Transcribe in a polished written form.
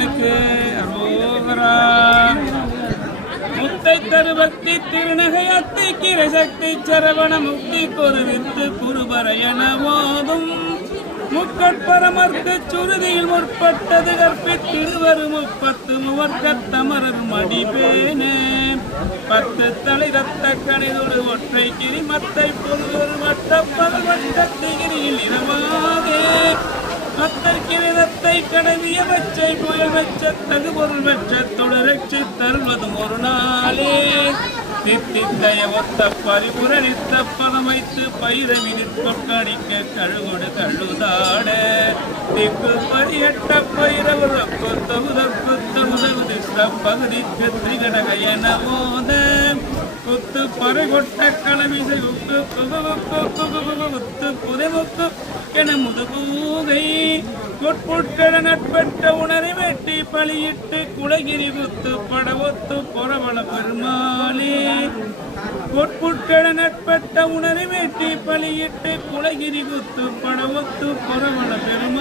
முருகனுக்கு அரோகரா. முத்தை தருபக்தி திருநகை அத்தை கிரை சக்தி சரவண முக்தி கொருவித்து குருபரையன போதும் முக்கட்பரமர்க்கு சுருதியில் முற்பட்டது கற்பித்திருவரு 30 முவர்க்கத்தமரர் மடிபேனே 10 தலை ரத்த கணிதொடு ஒற்றை கிரி மத்தை பொருள் வட்டப்பல் வட்டத்திகிரியில் இரவாதே அத்தற்கிரதத்தை கடவிய வெச்சை புயல் வெச்ச தகு பொருள் வெச்ச தொடரட்சி தருவதும் ஒரு நாளே தித்தித்தைய ஒத்த பரிபுர நித்த பதம் வைத்து பயிரவி நிற்கடிக்க கழுகொடு கழுதாட திக்கு பரியட்ட பயிரவுக்கு தொகுதற்கு தொகுதகுதி பகுதிக்கு திரிகடக என போத குத்து பறை கொட்ட களமிசை உக்கு குத்து புதைமுக்கு என முதுகூகை கொட்புட்கட நட்பெற்ற உணரை வெட்டி பலியிட்டு குலகிரி குத்து படவொத்து பொறவள பெருமாளே கொட்புட்கட நட்பெற்ற உணரை வெட்டி பலியிட்டு குலகிரி குத்து படவொத்து பொறவள பெருமாளே